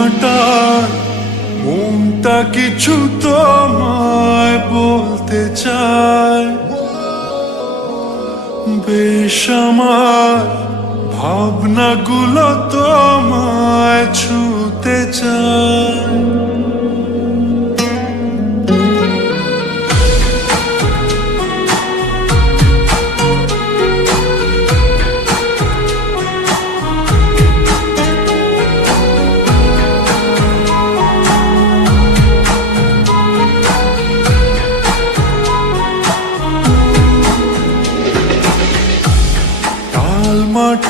কাটার মনটা কিছু তোমায় বলতে চায়। বেশ আমার ভাবনাগুলো তোমায় ছুতে চায়।